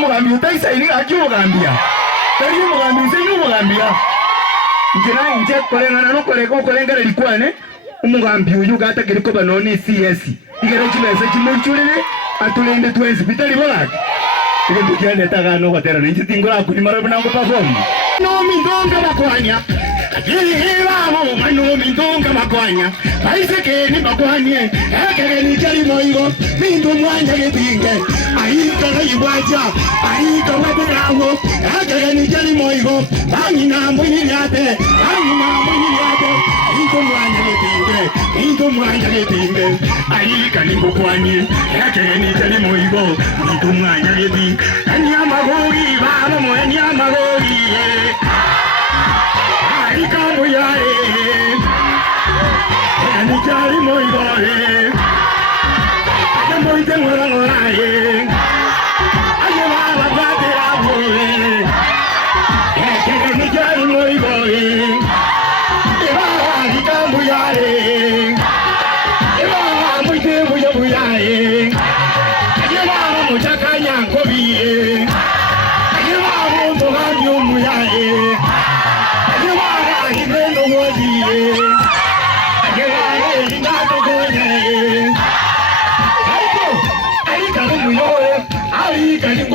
umugambi utaisa ini aki umugambia. Tari umugambi usenyu umugambia. Njira inje kolengana no kolengana likwane. Umugambi uyu gata kiriko banoni CS. Igero chimese chimuchulire atulende twenzi bitali bolaki. Ige bujane tagano kwatera ninji tingora kuni marabu nango perform. No mindonga bakwanya. Agiramo manu mindonga bakwanya. Baiseke ni bakwanye. Ekege ni jali moigo. Mindu mwanja gebinge. Aika na iwaja. Aika waburango. Ekege ni jali moigo. Bangi na mwini yate. Bangi na mwini yate. Mindu mwanja gebinge. Mindu mwanja gebinge. Aika ni bakwanye. Ekege ni jali moigo. Mindu mwanja gebinge. Anyamagogi baba mo anyamagogi ai kamu yae ani jari mo igore ajambo ite ngora ngora ye ayo baba batera boe eke ni jari mo igore ani kamu yae eba mo ite buya buya ye ayo baba mo chakanya kobi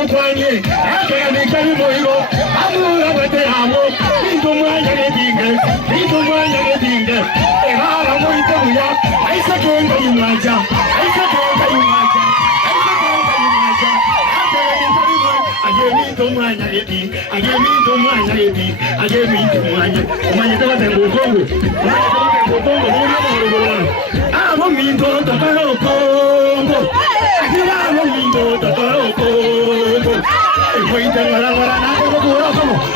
kwanye ake amikali moyo amura bateramo bintu mwanya gedinge ehara moito buya aisa kenga yumaja ajeminto mwanya gedinge umanye tabatengo kongo abo minto tokaro kongo abo minto tokaro kongo epointe ngara na kongo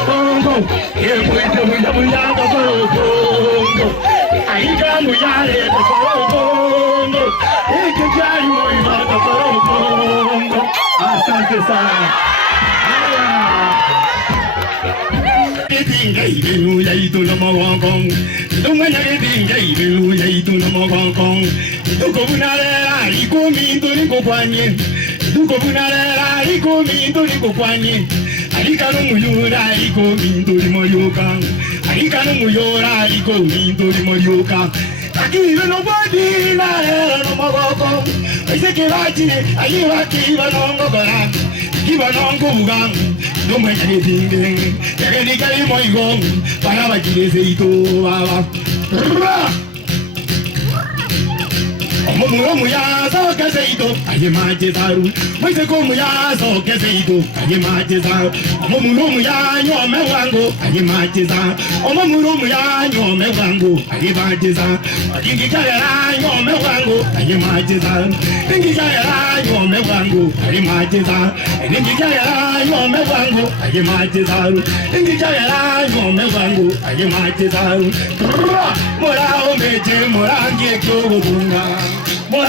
kongo epointe buya tokaro kongo aika muyale tokaro kongo ekejari moyo tokaro kongo asante sana dinga ilu ya itu na mawangong dumanya dinga ilu ya itu na mawangong duko bunarera iko minto ni kopanye duko bunarera iko minto ni kopanye alikano muyura iko minto ni moyoka alikano muyura iko minto ni moyoka akiro no bodi na no mawangong aise ke bachi ayi waki banongo bara kibanongo bugang dumanya dinga ni kali moigong para bajire ito baba Omo ya so keseito aye maje zaru moise ko mu ya so keseito aye maje zaru omo ya nyome wangu aye maje zaru omo mu ya nyome wangu aye maje zaru dingi kaya nyome wangu aye maje zaru dingi kaya nyome wangu aye maje zaru dingi kaya nyome wangu aye maje zaru dingi kaya nyome wangu aye maje zaru mora o meje mora nge ko bunga